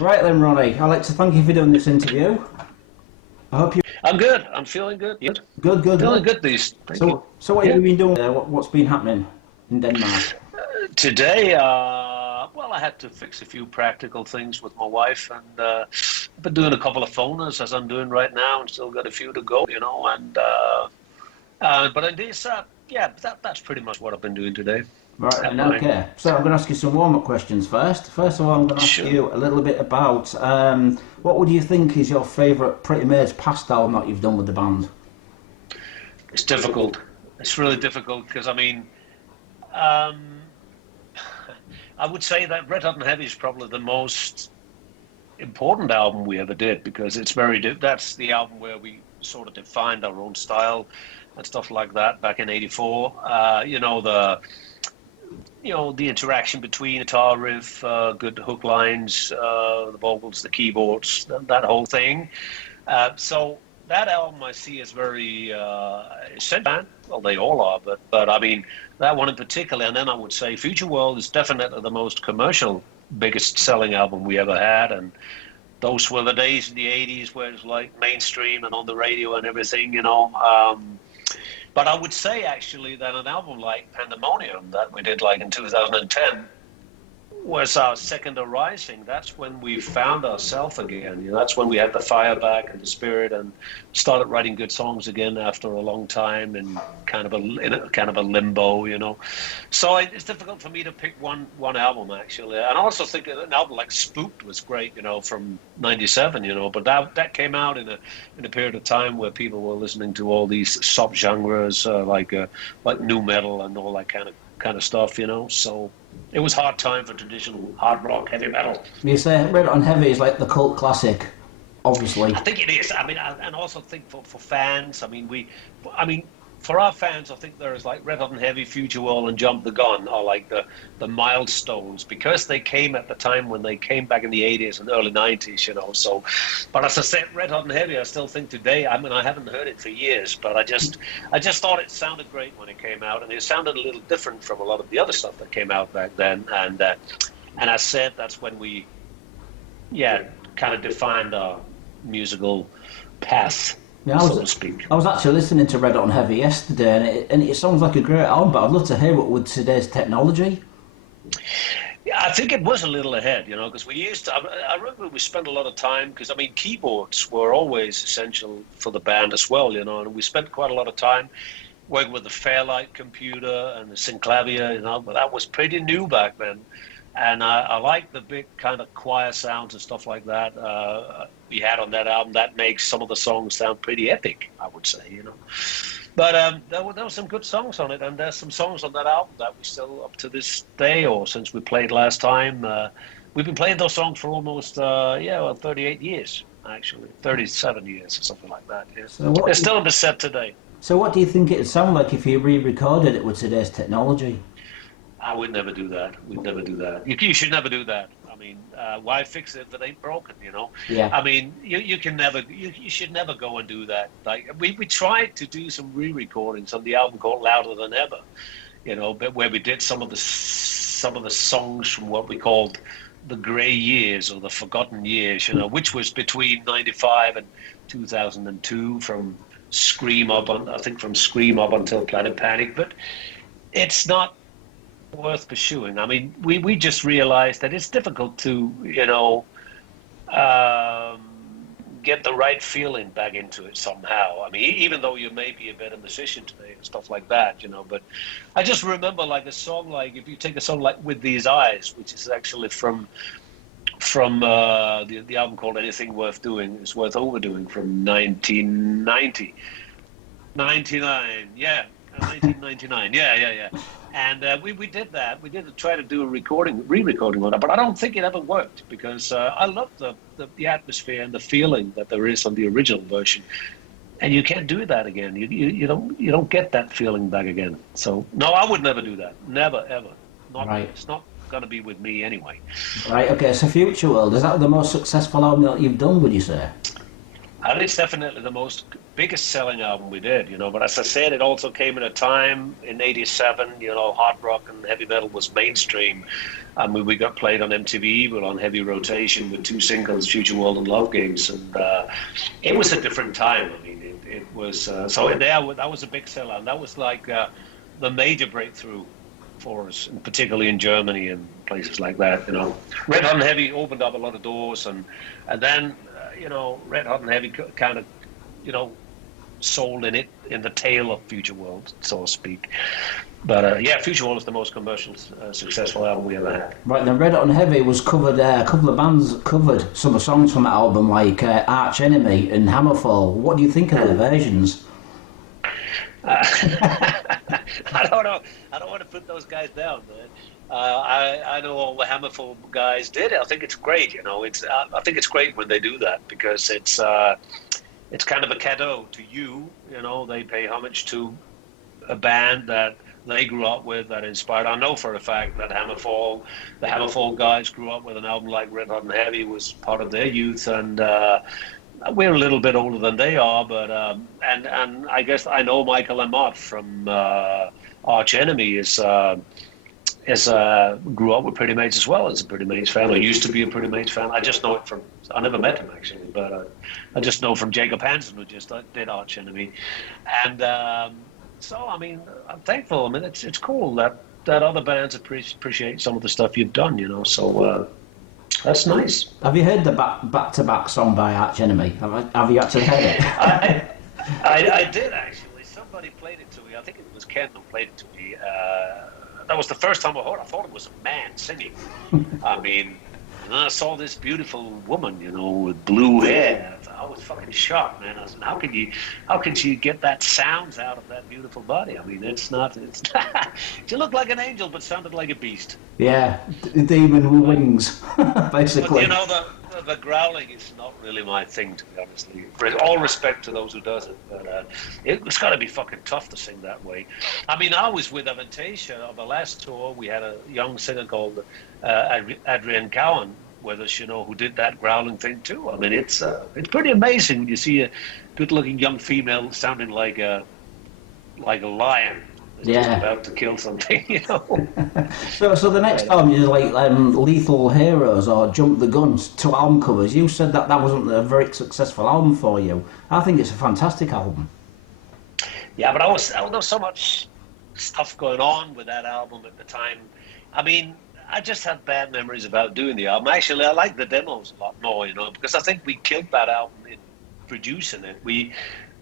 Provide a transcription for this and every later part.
Right then, Ronnie, I'd like to thank you for doing this interview. I hope you I'm good. I'm feeling good. You good? good, good, Feeling good. good these. Thank you. So what have Yeah. you been doing there? What's been happening in Denmark? Today, well, I had to fix a few practical things with my wife, and I've been doing a couple of phoners as I'm doing right now, and still got a few to go, but in this, yeah, that's pretty much what I've been doing today. Right How then, about you? okay. So I'm going to ask you some warm-up questions first. First of all, I'm going to ask Sure. you a little bit about what would you think is your favourite Pretty Maids past album that you've done with the band? It's difficult. It's really difficult because um, I would say that Red Hot and Heavy is probably the most important album we ever did because it's that's the album where we sort of defined our own style and stuff like that back in '84. The interaction between guitar riff, good hook lines, the vocals, the keyboards, that whole thing. So that album I see as very essential. Well, they all are, but I mean that one in particular. And then I would say Future World is definitely the most commercial, biggest selling album we ever had. And those were the days in the '80s where it was like mainstream and on the radio and everything. But I would say actually that an album like Pandemonium that we did like in 2010 was our second arising. That's when we found ourselves again. That's when we had the fire back and the spirit, and started writing good songs again after a long time in kind of a limbo. So it's difficult for me to pick one album actually. And I also think an album like Spooked was great. From '97. But that came out in a period of time where people were listening to all these subgenres like nu metal and all that kind of stuff. So it was hard time for traditional hard rock, heavy metal. You say Red Hot and Heavy is like the cult classic, obviously. I think it is. I mean, and also think for fans. I mean, for our fans, I think there is like Red Hot and Heavy, Future World, and Jump the Gun are like the milestones because they came at the time when they came back in the '80s and early '90s. So, but as I said, Red Hot and Heavy, I still think today. I mean, I haven't heard it for years, but I just thought it sounded great when it came out, and it sounded a little different from a lot of the other stuff that came out back then. And I said that's when we, yeah, kind of defined our musical path, Yeah, so to speak. I was actually listening to Red Hot and Heavy yesterday, and it sounds like a great album. But I'd love to hear it with today's technology. Yeah, I think it was a little ahead, because we used to. I remember we spent a lot of time because I mean keyboards were always essential for the band as well, and we spent quite a lot of time working with the Fairlight computer and the synclavier, but that was pretty new back then. And I like the big kind of choir sounds and stuff like that we had on that album. That makes some of the songs sound pretty epic, I would say. But there were some good songs on it, and there's some songs on that album that we still, up to this day, or since we played last time, we've been playing those songs for almost 38 years, actually, 37 years or something like that. Yeah. They're still on the set today. So what do you think it'd sound like if you re-recorded it with today's technology? I would never do that. We'd never do that. You should never do that. I mean, why fix it if it ain't broken? Yeah. I mean, you can never, you should never go and do that. Like we tried to do some re-recordings on the album called Louder Than Ever, but where we did some of the songs from what we called the grey years or the forgotten years, which was between '95 and 2002, from Scream up until Planet Panic. But it's not worth pursuing. I mean, we just realized that it's difficult to, get the right feeling back into it somehow. I mean, even though you may be a better musician today and stuff like that, But I just remember like a song like, if you take a song like With These Eyes, which is actually from the album called Anything Worth Doing Is Worth Overdoing from 1990. 99, yeah. 1999, yeah. And we did that. We did try to do a re-recording on it, but I don't think it ever worked because I love the atmosphere and the feeling that there is on the original version, and you can't do that again. You don't get that feeling back again. So no, I would never do that. Never ever. Right. It's not going to be with me anyway. Right. Okay. So Future World, is that the most successful album that you've done? Would you say? And it's definitely the biggest selling album we did, But as I said, it also came at a time in '87, hard rock and heavy metal was mainstream. And we got played on MTV, we were on heavy rotation with two singles, Future World and Love Games. And it was a different time. I mean, it was, so there, that was a big seller. And that was like the major breakthrough for us, and particularly in Germany and places like that, Red Hot and Heavy opened up a lot of doors, and then, Red Hot and Heavy kind of, sold in the tail of Future World, so to speak. But yeah, Future World is the most commercial successful album we ever had. Right, then Red Hot and Heavy was covered, a couple of bands covered some of the songs from that album, like Arch Enemy and Hammerfall. What do you think of the versions? I don't know. I don't want to put those guys down, man. I know all the Hammerfall guys did. I think it's great. I think it's great when they do that, because it's kind of a cadeau to you. They pay homage to a band that they grew up with, that inspired. I know for a fact that the Hammerfall guys grew up with an album like Red Hot and Heavy was part of their youth, and we're a little bit older than they are, but and I guess I know Michael Amott from Arch Enemy grew up with Pretty Maids as well, as a Pretty Maids fan. I used to be a Pretty Maids fan. I just know it from, I never met him actually, but I just know from Jacob Hansen, who just did Arch Enemy. And so, I mean, I'm thankful. I mean, it's cool that other bands appreciate some of the stuff you've done, so that's nice. Have you heard the back-to-back song by Arch Enemy? Have you actually heard it? I did, actually. Somebody played it to me. I think it was Ken who played it to me. That was the first time I heard it. I thought it was a man singing. I mean, and then I saw this beautiful woman, with blue hair. I was fucking shocked, man. I said, how can she get that sounds out of that beautiful body? I mean, it's not she looked like an angel, but sounded like a beast. Yeah, demon with wings, basically. But, the growling is not really my thing, to be honest. For all respect to those who does it, but it's got to be fucking tough to sing that way. I mean, I was with Avantasia on the last tour. We had a young singer called Adrienne Cowan with us, who did that growling thing too. I mean, it's pretty amazing when you see a good-looking young female sounding like a lion. Just about to kill something, So the next album is like Lethal Heroes or Jump the Guns, two album covers. You said that wasn't a very successful album for you. I think it's a fantastic album. Yeah, but there was so much stuff going on with that album at the time. I mean, I just had bad memories about doing the album. Actually, I like the demos a lot more, because I think we killed that album in producing it. We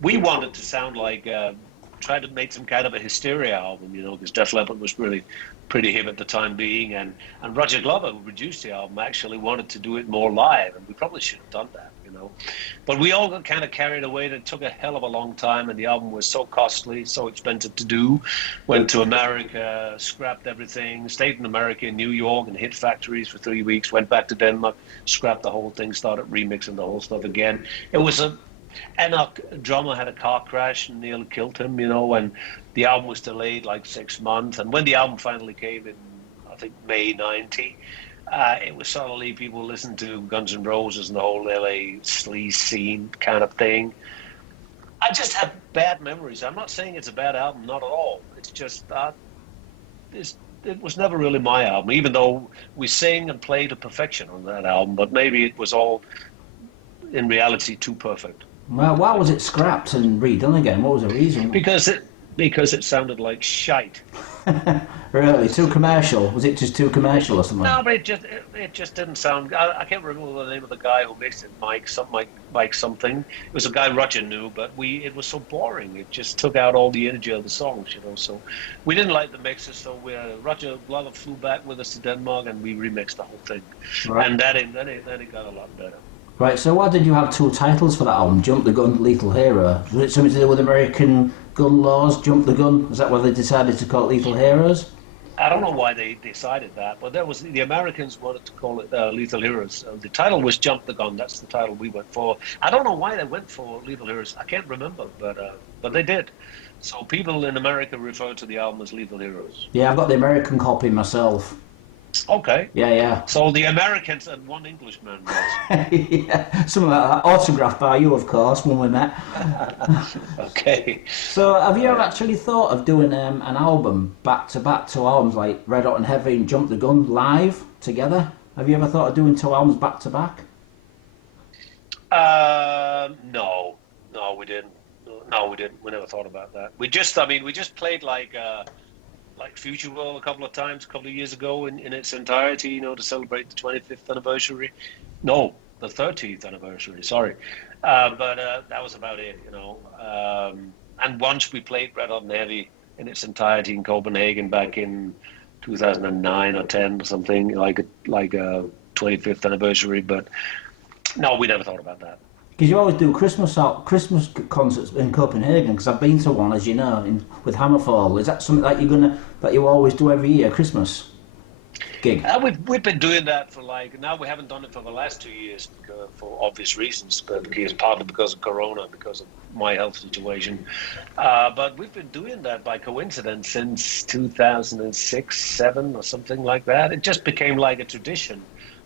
wanted to sound like... tried to make some kind of a hysteria album, because Def Leppard was really pretty hip at the time being, and Roger Glover, who produced the album, actually wanted to do it more live, and we probably should have done that, But we all got kind of carried away. It took a hell of a long time, and the album was so costly, so expensive to do. Went to America, scrapped everything, stayed in America, in New York, and hit factories for 3 weeks, went back to Denmark, scrapped the whole thing, started remixing the whole stuff again. It was and our drummer had a car crash and nearly killed him, and the album was delayed like 6 months. And when the album finally came in, I think May '90, it was suddenly people listened to Guns N' Roses and the whole LA sleaze scene kind of thing. I just have bad memories. I'm not saying it's a bad album, not at all. It's just it was never really my album, even though we sang and played to perfection on that album. But maybe it was all, in reality, too perfect. Well, why was it scrapped and redone again? What was the reason? Because it sounded like shite. Really? Too commercial? Was it just too commercial or something? No, but it just didn't sound... I can't remember the name of the guy who mixed it, Mike something. It was a guy Roger knew, but it was so boring. It just took out all the energy of the songs, So we didn't like the mixes, so Roger Glover flew back with us to Denmark, and we remixed the whole thing. Right. And then it got a lot better. Right, so why did you have two titles for that album, Jump the Gun, Lethal Hero? Was it something to do with American gun laws, Jump the Gun? Is that why they decided to call it Lethal Heroes? I don't know why they decided that, but the Americans wanted to call it Lethal Heroes. The title was Jump the Gun. That's the title we went for. I don't know why they went for Lethal Heroes. I can't remember, but they did. So people in America refer to the album as Lethal Heroes. Yeah, I've got the American copy myself. Okay. Yeah, yeah. So the Americans and one Englishman was. Yeah, something like that. Autographed by you, of course, when we met. Okay. So, have you ever actually thought of doing an album back to back, two albums like Red Hot and Heavy and Jump the Gun live together? Have you ever thought of doing two albums back to back? No, no, we didn't. No, we didn't. We never thought about that. We just played like Future World a couple of times, a couple of years ago in its entirety, to celebrate the 25th anniversary. No, the 30th anniversary. Sorry, but that was about it. And once we played Red Hot and Heavy in its entirety in Copenhagen back in 2009 or 10 or something like a 25th anniversary. But no, we never thought about that. Because you always do Christmas concerts in Copenhagen. Because I've been to one, as you know, with Hammerfall. Is that something that you always do every year, Christmas gig? We've been doing that for now we haven't done it for the last 2 years for obvious reasons, but partly because of Corona, because of my health situation. But we've been doing that by coincidence since 2006, 7 or something like that. It just became like a tradition.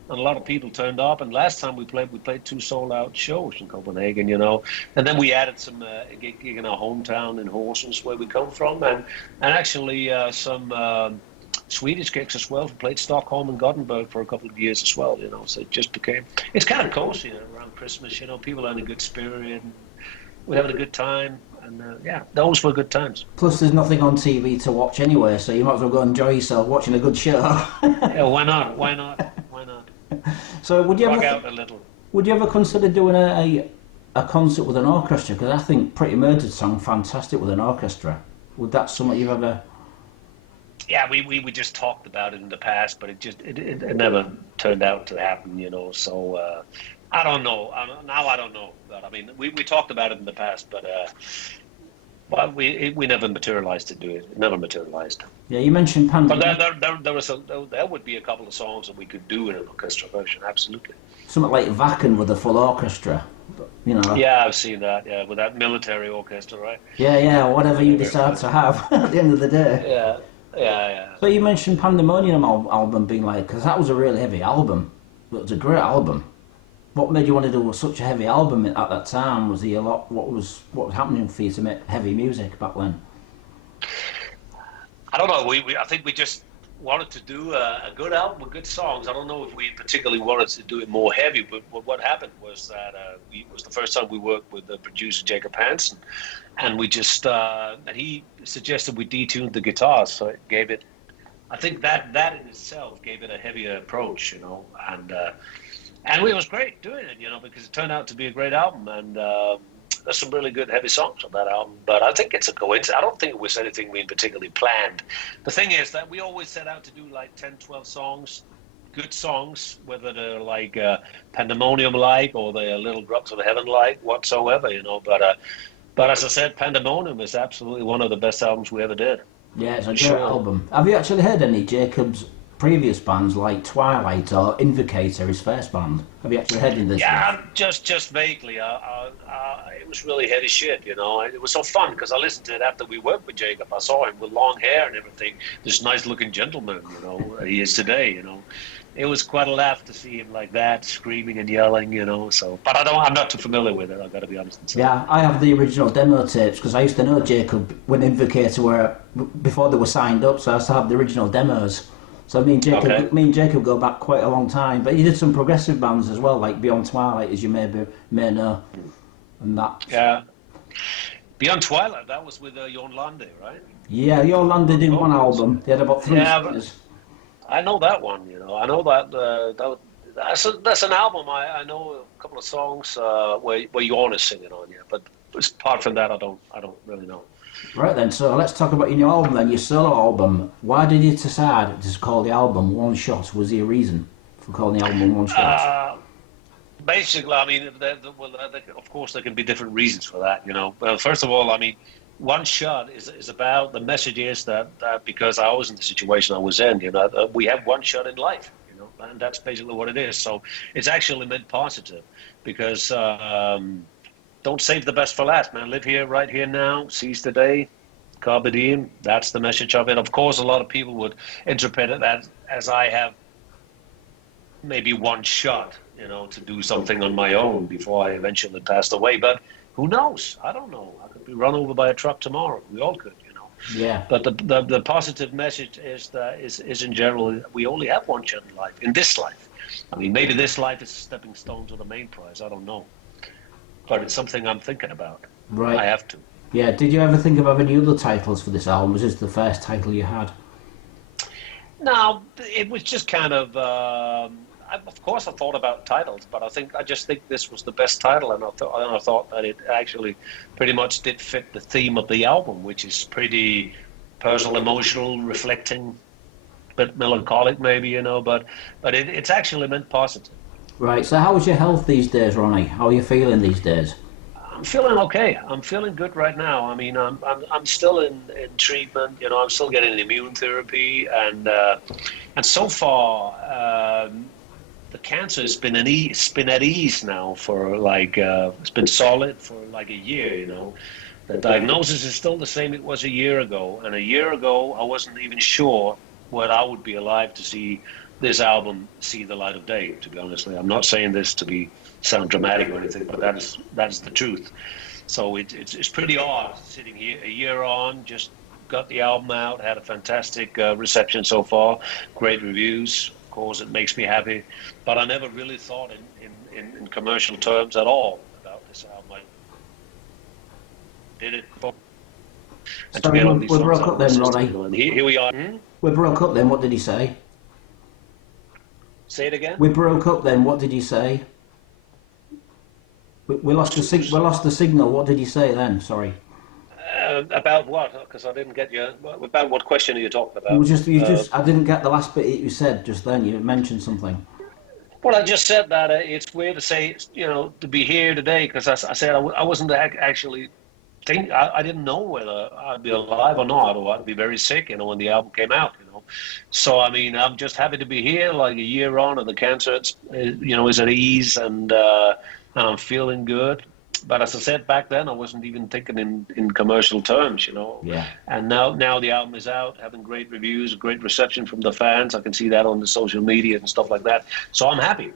And a lot of people turned up, and last time we played 2 sold-out shows in Copenhagen, and then we added some gig in our hometown in Horsens, where we come from, and actually some Swedish gigs as well. We played Stockholm and Gothenburg for a couple of years as well, so it just became, it's kind of cozy around Christmas, people are in a good spirit, and we're having a good time, and those were good times. Plus, there's nothing on TV to watch anyway, so you might as well go enjoy yourself watching a good show. Yeah, why not? Why not? So would you ever consider doing a concert with an orchestra? Because I think Pretty Maids would sound fantastic with an orchestra. Would that something you've ever? Yeah, we just talked about it in the past, but it never turned out to happen, So I don't know. Now I don't know. But I mean, we talked about it in the past, but we never materialized to do it. It never materialized. Yeah, you mentioned Pandemic. But there would be a couple of songs that we could do in an orchestra version, absolutely. Something like Wacken with a full orchestra, Yeah, I've seen that. Yeah, with that military orchestra, right? Yeah, whatever you decide to have at the end of the day. Yeah. So you mentioned Pandemonium album being because that was a really heavy album. It was a great album. What made you want to do such a heavy album at that time? Was there a lot? What was happening for you to make heavy music back then? I don't know. I think we just wanted to do a good album with good songs. I don't know if we particularly wanted to do it more heavy, but what happened was that it was the first time we worked with the producer Jacob Hansen, and we just and he suggested we detune the guitars, so it gave it. I think that in itself gave it a heavier approach, and it was great doing it, because it turned out to be a great album, and there's some really good heavy songs on that album. But I think it's a coincidence. I don't think it was anything we particularly planned. The thing is that we always set out to do 10, 12 songs, good songs, whether they're Pandemonium-like or they're Little Drops of Heaven-like, whatsoever, But as I said, Pandemonium is absolutely one of the best albums we ever did. Yeah, it's a great album. Have you actually heard any Jacob's previous bands like Twilight or Invocator, his first band? Have you actually heard any of this? Yeah, just vaguely. It was really heavy shit, It was so fun because I listened to it after we worked with Jacob. I saw him with long hair and everything. This nice-looking gentleman, he is today, It was quite a laugh to see him like that, screaming and yelling, So, but I'm not too familiar with it. I've got to be honest. Yeah, I have the original demo tapes because I used to know Jacob when Invocator were before they were signed up, so I used to have the original demos. So me and Jacob go back quite a long time. But he did some progressive bands as well, like Beyond Twilight, as you may know, and that. Yeah, Beyond Twilight, that was with Jon Lande, right? Yeah, Jon Lande did one album. They had about 3 singers. I know that one. I know that that's an album. I know a couple of songs where Jon is singing on. Yeah, but apart from that, I don't really know. Right then, so let's talk about your new album then, your solo album. Why did you decide to call the album One Shot? Was there a reason for calling the album One Shot? Basically, I mean, of course there can be different reasons for that, Well, first of all, I mean, One Shot is about, the message is that because I was in the situation I was in, we have one shot in life, and that's basically what it is. So it's actually meant positive because... don't save the best for last, man. Live here, right here now. Seize the day. Carpe diem, that's the message of it. Of course, a lot of people would interpret it as I have maybe one shot, to do something on my own before I eventually passed away. But who knows? I don't know. I could be run over by a truck tomorrow. We all could, Yeah. But the positive message is in general, we only have one shot in life, in this life. I mean, maybe this life is a stepping stone to the main prize. I don't know. But it's something I'm thinking about. Right. I have to. Yeah. Did you ever think of any other titles for this album? Was this the first title you had? No, it was just kind of. Of course, I thought about titles, but I just think this was the best title, and I thought that it actually pretty much did fit the theme of the album, which is pretty personal, emotional, reflecting, bit melancholic, maybe, but it's actually meant positive. Right. So, how is your health these days, Ronnie? How are you feeling these days? I'm feeling okay. I'm feeling good right now. I mean, I'm still in treatment. I'm still getting immune therapy, and so far the cancer has been at ease now for it's been solid for like a year. The diagnosis is still the same it was a year ago, and a year ago I wasn't even sure whether I would be alive to see this album see the light of day. To be honest, I'm not saying this to sound dramatic or anything, but that is the truth. So it's pretty odd sitting here a year on, just got the album out, had a fantastic reception so far, great reviews. Of course, it makes me happy, but I never really thought in commercial terms at all about this album. I did it. And Sorry, we broke up then, Ronnie. Here we are. We broke up then. What did he say? Say it again. We broke up then. What did he say? We lost the signal. What did he say then? Sorry. About what? Because I didn't get you. About what question are you talking about? I didn't get the last bit you said just then. You mentioned something. Well, I just said that it's weird to say, to be here today, because I said I wasn't actually I didn't know whether I'd be alive or not, or I'd be very sick, when the album came out, So, I mean, I'm just happy to be here, like a year on, and the cancer, is at ease, and I'm feeling good. But as I said back then, I wasn't even thinking in commercial terms, Yeah. And now the album is out, having great reviews, great reception from the fans. I can see that on the social media and stuff like that. So I'm happy.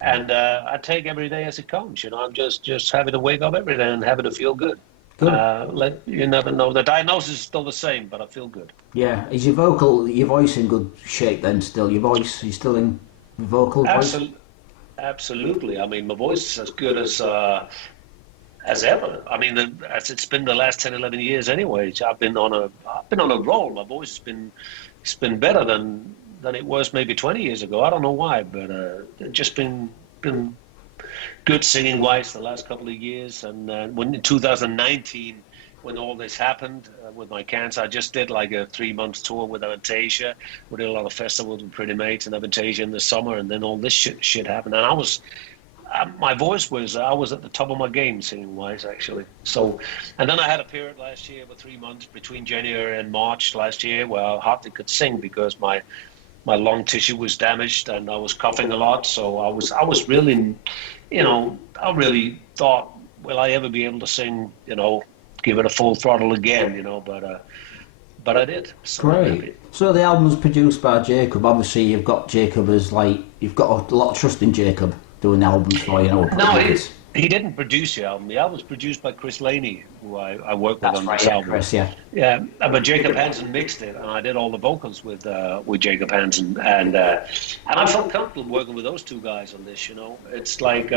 And I take every day as it comes, I'm just happy to wake up every day and happy to feel good. You never know. The diagnosis is still the same, but I feel good. Yeah. Is your voice in good shape then still? Your voice, are you still in vocal voice? Absolutely. I mean, my voice is as good as ever. I mean, it's been the last 10, 11 years anyway. I've been on a roll. My voice has been better than it was maybe 20 years ago. I don't know why, but it's just been good singing wise the last couple of years. And when in 2019, when all this happened with my cancer, I just did like a 3-month tour with Avantasia. We did a lot of festivals with Pretty Maids and Avantasia in the summer, and then all this shit happened. And I was at the top of my game singing wise, actually. So, and then I had a period last year of 3 months between January and March last year where I hardly could sing because my lung tissue was damaged and I was coughing a lot. So I was really, I really thought, will I ever be able to sing, give it a full throttle again, but I did. So great. So the album's produced by Jacob. Obviously, you've got Jacob you've got a lot of trust in Jacob doing the albums for you. No, he didn't produce the album. The album was produced by Chris Laney, who I worked with on this album. Chris, yeah. Yeah, but Jacob Hansen mixed it, and I did all the vocals with Jacob Hansen, and I felt comfortable working with those two guys on this. It's like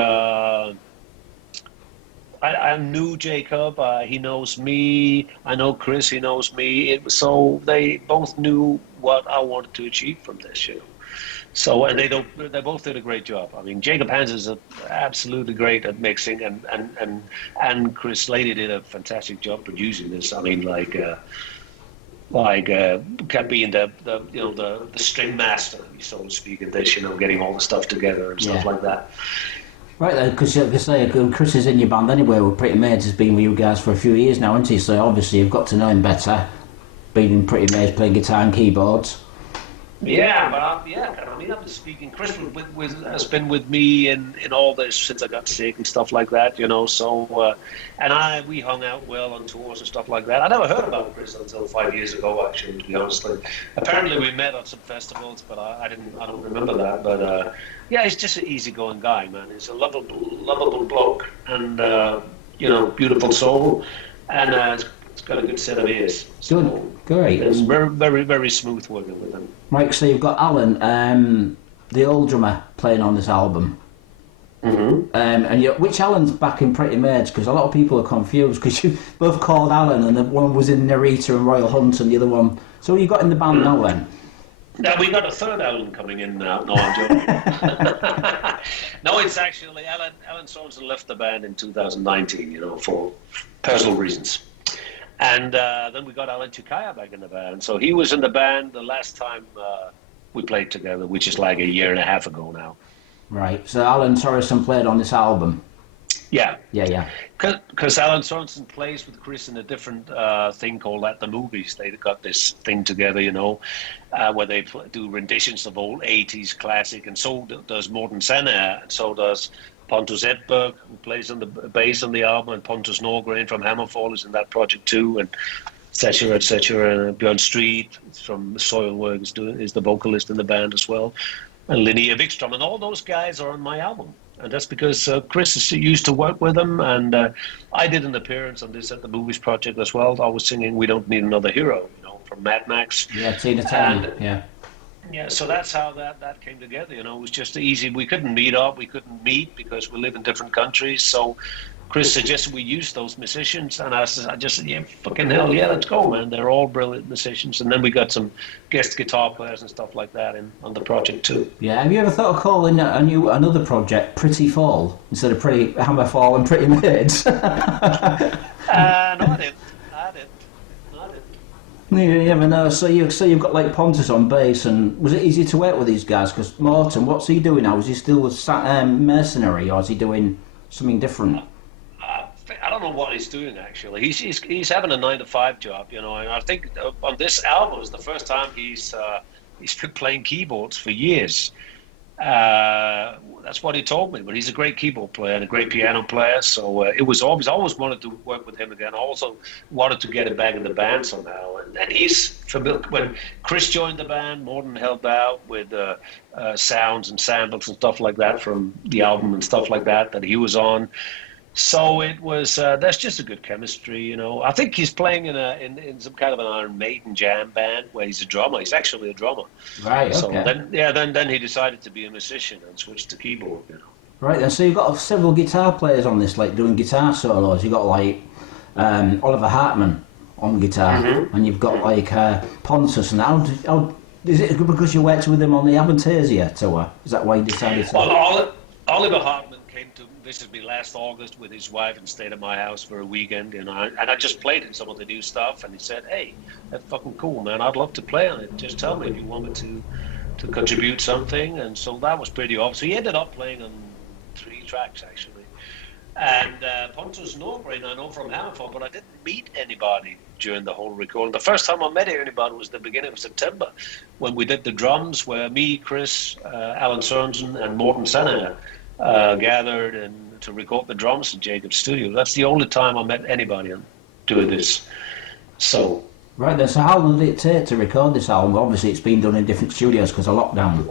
I knew Jacob. He knows me. I know Chris. He knows me. So they both knew what I wanted to achieve from this. So, and they both did a great job. I mean, Jacob Hansen is absolutely great at mixing, and Chris Laney did a fantastic job producing this. I mean, kept being the string master, so to speak, in this, getting all the stuff together and stuff like that. Right then, because Chris is in your band anyway. With Pretty Maids, has been with you guys for a few years now, hasn't he? So obviously you've got to know him better. Being in Pretty Maids, playing guitar and keyboards. Yeah, but I mean, I've been speaking. Chris has been with me in all this since I got sick and stuff like that, you know. So, and we hung out well on tours and stuff like that. I never heard about Chris until 5 years ago, actually, to be honest. Like, apparently, we met at some festivals, but I don't remember that. But yeah, he's just an easygoing guy, man. He's a lovable bloke, and you know, beautiful soul, and it's got a good set of ears. So, Good, great. It's very smooth working with him. Right, so you've got Alan, the old drummer, playing on this album. Mm-hmm. And which Alan's back in Pretty Maids? Because a lot of people are confused because you both called Alan, and the one was in Narita and Royal Hunt, and the other one. So you got in the band now then? Now we got a third Alan coming in now. No, I'm joking. No, it's actually Alan Sorensen left the band in 2019, you know, for personal reasons. And then we got Alan Chukaya back in the band. So he was in the band the last time we played together, which is like a year and a half ago now. Right. So Alan Sorensen played on this album. Yeah. Yeah. Because Alan Sorensen plays with Chris in a different thing called At the Movies. They got this thing together, you know, where they do renditions of old 80s classic, and so does Morten Sandager, and so does Pontus Edberg, who plays on the bass on the album, and Pontus Norgren from Hammerfall is in that project too, and etc. And Björn Street from Soilwork is the vocalist in the band as well, and Linnea Wikström, and all those guys are on my album. And that's because Chris used to work with them, and I did an appearance on this At the Movies project as well. I was singing "We Don't Need Another Hero," you know, from Mad Max. Yeah, Tina Turner. Yeah. Yeah, so that's how that came together. You know, it was just easy. We couldn't meet up. We couldn't meet because we live in different countries. So Chris suggested we use those musicians, and I just said, yeah, fucking hell, yeah, let's go, man. They're all brilliant musicians. And then we got some guest guitar players and stuff like that on the project too. Yeah, have you ever thought of calling another project Pretty Fall instead of Pretty Hammerfall and Pretty Maids? No, I didn't. You never know. So you've got like Pontus on bass, and was it easy to work with these guys? Because Morten, what's he doing now? Is he still with Mercenary, or is he doing something different? I don't know what he's doing actually. He's having a 9-to-5 job, you know. And I think on this album is the first time he's been playing keyboards for years. That's what he told me. But he's a great keyboard player and a great piano player. So it was always wanted to work with him again. I also wanted to get him back in the band somehow. And he's familiar. When Chris joined the band, Morten helped out with sounds and samples and stuff like that from the album and stuff like that he was on. So it was. That's just a good chemistry, you know. I think he's playing in some kind of an Iron Maiden jam band where he's a drummer. He's actually a drummer. Right. Okay. So then he decided to be a musician and switched to keyboard, you know. Right. Then, so you've got several guitar players on this, like doing guitar solos. You've got like Oliver Hartman on guitar, and you've got like Pontus. And how is it because you worked with him on the Avantasia tour? Is that why you decided to? Well, Oliver Hartman came to visit me last August with his wife and stayed at my house for a weekend, and I just played him some of the new stuff, and he said, "Hey, that's fucking cool, man. I'd love to play on it. Just tell me if you want me to contribute something." And so that was pretty awesome. So he ended up playing on 3 tracks actually. And Pontus Norgren I know from Hammerfall, but I didn't meet anybody during the whole recording. The first time I met anybody was the beginning of September when we did the drums, where me, Chris, Alan Sorensen, and Morten Sandager gathered and to record the drums in Jacob's studio. That's the only time I met anybody doing this. So right then, so how long did it take to record this album? Obviously, it's been done in different studios because of lockdown.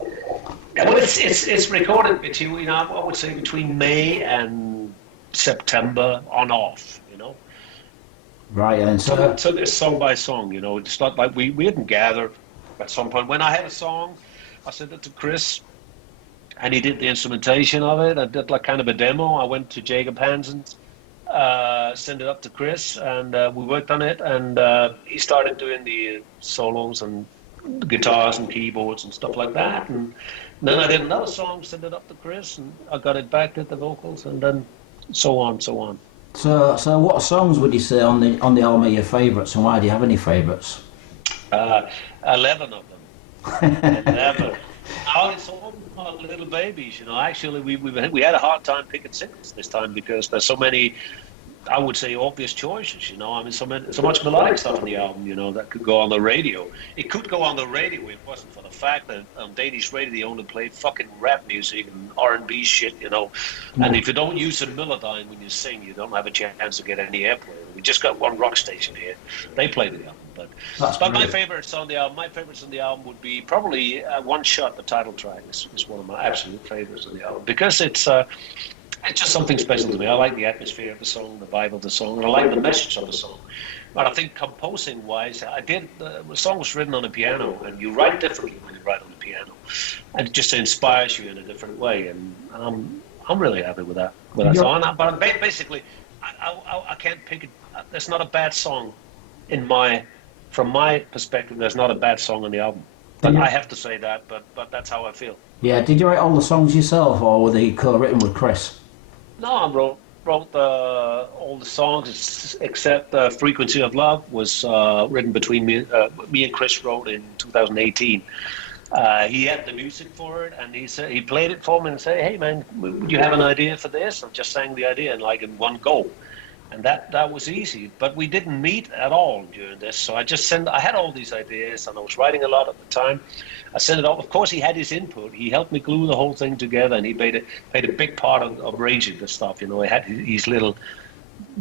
Yeah, well, it's recorded between I would say between May and September on off, you know. Right, and so it's song by song, you know. It's not like we didn't gather at some point. When I had a song, I sent it to Chris, and he did the instrumentation of it. I did like kind of a demo. I went to Jacob Hansen's, sent it up to Chris, and we worked on it. And he started doing the solos and guitars and keyboards and stuff like that. And then I did another song, sent it up to Chris, and I got it back, did the vocals, and then so on. So what songs would you say on the album are your favourites, and why do you have any favourites? 11 of them. 11. Oh, it's all little babies, you know. Actually, we had a hard time picking singles this time because there's so many I would say, obvious choices. I mean, so much melodic stuff on the album, that could go on the radio. It could go on the radio if it wasn't for the fact that on d.a.d's radio they only play fucking rap music and R&B shit, And if you don't use a melodyne when you sing, you don't have a chance to get any airplay. We just got one rock station here. They play the album. But my favorites on the album would be probably One Shot, the title track, is one of my absolute favorites on the album because it's just something special to me. I like the atmosphere of the song, the vibe of the song, and I like the message of the song. But I think composing-wise, the song was written on the piano, and you write differently when you write on the piano, and it just inspires you in a different way. And I'm really happy with that song. But basically, I can't pick it. There's not a bad song from my perspective. There's not a bad song on the album. But I have to say that. But that's how I feel. Yeah. Did you write all the songs yourself, or were they co-written with Chris? No, I wrote all the songs except "Frequency of Love" was written between me and Chris. Wrote in 2018. He had the music for it, and he played it for me and said, "Hey man, would you have an idea for this?" I just sang the idea in one go. And that was easy, but we didn't meet at all during this. So I had all these ideas, and I was writing a lot at the time. I sent it off. Of course, he had his input. He helped me glue the whole thing together, and he played a big part of arranging the stuff. He had his little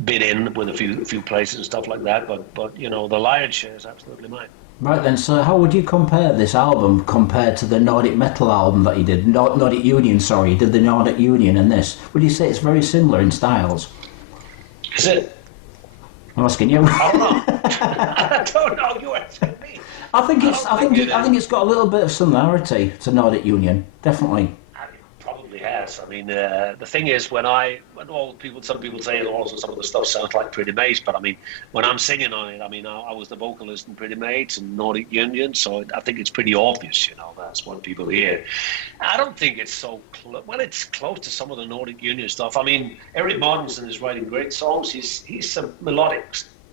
bit in with a few places and stuff like that. But the lion's share is absolutely mine. Right then, so how would you compare this album compared to the Nordic Metal album that he did? Nordic Union, sorry, he did the Nordic Union and this. Would you say it's very similar in styles? Is it? I'm asking you. I don't know. I don't know. You're asking me. I think it's got a little bit of similarity to Nordic Union, definitely. It probably has. I mean, the thing is, some people say also some of the stuff sounds like Pretty Maids, but I mean, when I'm singing on it, I mean, I was the vocalist in Pretty Maids and Nordic Union, so I think it's pretty obvious, that's what people hear. I don't think it's so it's close to some of the Nordic Union stuff. I mean, Eric Martinson is writing great songs. He's a melodic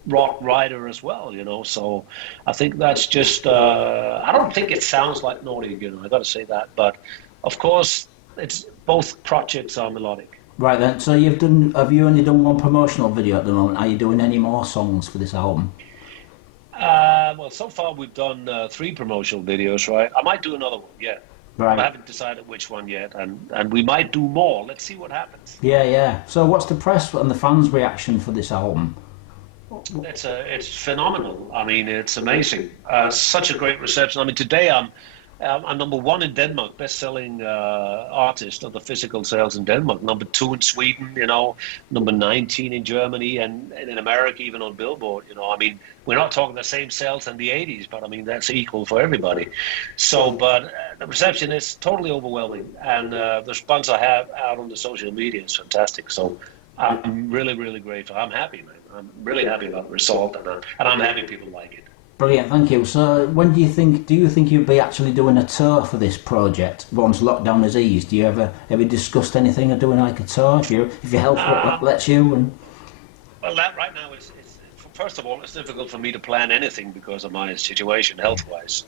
rock writer as well, so I think that's just, I don't think it sounds like Nordic Union, I got to say that, but of course, it's both projects are melodic. Right then, so have you only done one promotional video at the moment? Are you doing any more songs for this album? Well, so far we've done 3 promotional videos, right? I might do another one, yeah. Right. I haven't decided which one yet, and we might do more. Let's see what happens. Yeah. So what's the press and the fans' reaction for this album? It's phenomenal. I mean, it's amazing. Such a great reception. I mean, today I'm number 1 in Denmark, best-selling artist of the physical sales in Denmark. Number 2 in Sweden, number 19 in Germany, and in America, even on Billboard. I mean, we're not talking the same sales in the 80s, but I mean, that's equal for everybody. So, but the reception is totally overwhelming, and the response I have out on the social media is fantastic. So I'm really, really grateful. I'm happy, man. I'm really happy about the result, and I'm happy people like it. Brilliant, thank you. So when do you think you'll be actually doing a tour for this project once lockdown has eased? Do you have you discussed anything of doing like a tour if your health lets you? Well, that right now is first of all, it's difficult for me to plan anything because of my situation health-wise.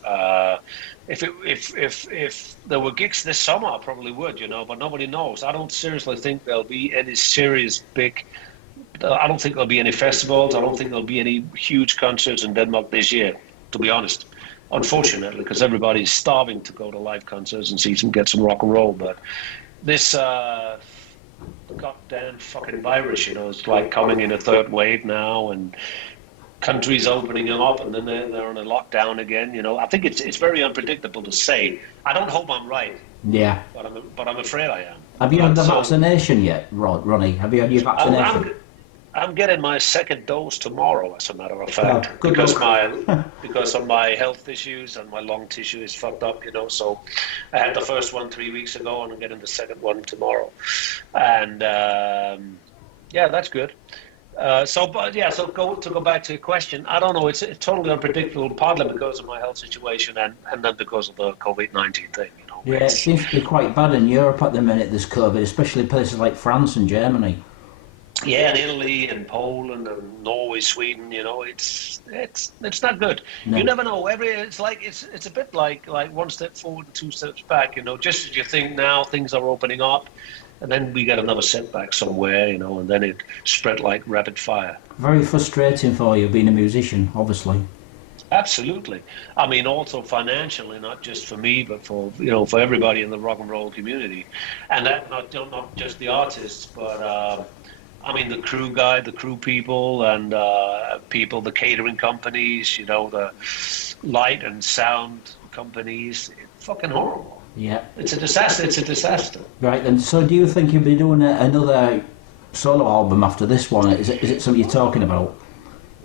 If there were gigs this summer, I probably would, but nobody knows. I don't seriously think there'll be any serious big. I don't think there'll be any festivals. I don't think there'll be any huge concerts in Denmark this year, to be honest. Unfortunately, because everybody's starving to go to live concerts and get some rock and roll. But this goddamn fucking virus, it's like coming in a third wave now, and countries opening up, and then they're on a lockdown again. I think it's very unpredictable to say. I don't hope I'm right. Yeah. But I'm afraid I am. Have you had the vaccination yet, Ronnie? Have you had your vaccination? I'm getting my second dose tomorrow, as a matter of fact, because of my health issues and my lung tissue is fucked up, So I had the first one 3 weeks ago, and I'm getting the second one tomorrow, and that's good. So go back to your question. I don't know. It's totally unpredictable, partly because of my health situation, and then because of the COVID-19 thing. Yeah, it seems to be quite bad in Europe at the minute. This COVID, especially places like France and Germany. Yeah, and Italy and Poland and Norway, Sweden, it's not good. No. You never know. It's a bit like one step forward and 2 steps back. Just as you think now things are opening up, and then we get another setback somewhere, you know, and then it spread like rapid fire. Very frustrating for you being a musician, obviously. Absolutely. I mean, also financially, not just for me, but for, you know, for everybody in the rock and roll community, and that not just the artists, but I mean the crew people, and people, the catering companies, you know, the light and sound companies. It's fucking horrible. Yeah. It's a disaster. It's a disaster. Right. And so, do you think you'll be doing another solo album after this one? Is it something you're talking about?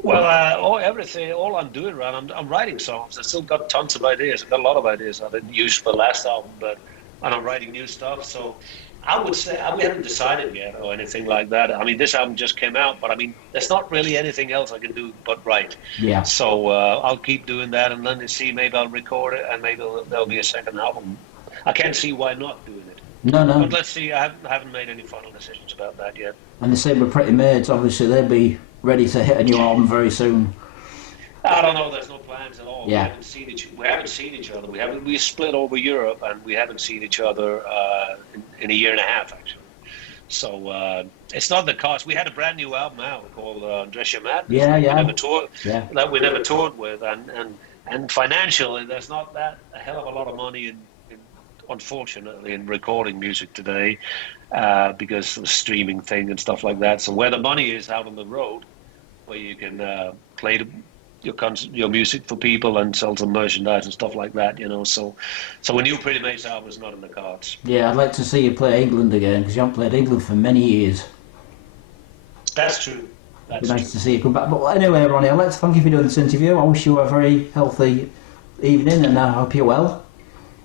Well, all I'm doing, Ron, I'm writing songs. I still got tons of ideas. I've got a lot of ideas I didn't use for the last album, and I'm writing new stuff. So I would say we haven't decided yet or anything like that. I mean, this album just came out, but I mean, there's not really anything else I can do but write. Yeah. So I'll keep doing that, and then see, maybe I'll record it, and maybe there'll be a second album. I can't see why not doing it. No. But let's see. I haven't made any final decisions about that yet. And the same with Pretty Maids. Obviously, they'll be ready to hit a new album very soon. I don't know. There's no plans at all. Yeah. We haven't seen each other. We split over Europe, and we haven't seen each other in a year and a half, actually. So it's not the cost. We had a brand new album out called Dress Your Madness. Yeah. That we never toured with, and financially, there's not that a hell of a lot of money unfortunately, in recording music today, because of the streaming thing and stuff like that. So where the money is out on the road, where you can play your music for people and sell some merchandise and stuff like that, you know. So a new Pretty Maids album is not in the cards. Yeah, I'd like to see you play England again, because you haven't played England for many years. That's true. It'd be nice to see you come back. But anyway, Ronnie, I'd like to thank you for doing this interview. I wish you a very healthy evening, and I hope you're well.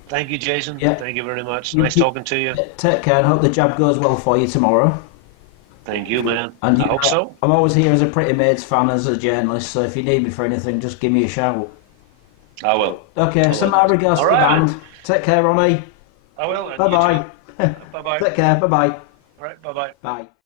Thank you, Jason. Yeah. Thank you very much. Nice talking to you. Take care, and hope the job goes well for you tomorrow. Thank you, man. And I hope so. I'm always here as a Pretty Maids fan, as a journalist, so if you need me for anything, just give me a shout. I will. Okay, send my regards to the band. Take care, Ronnie. I will. Bye-bye. Bye-bye. Take care. Bye-bye. All right, bye-bye. Bye.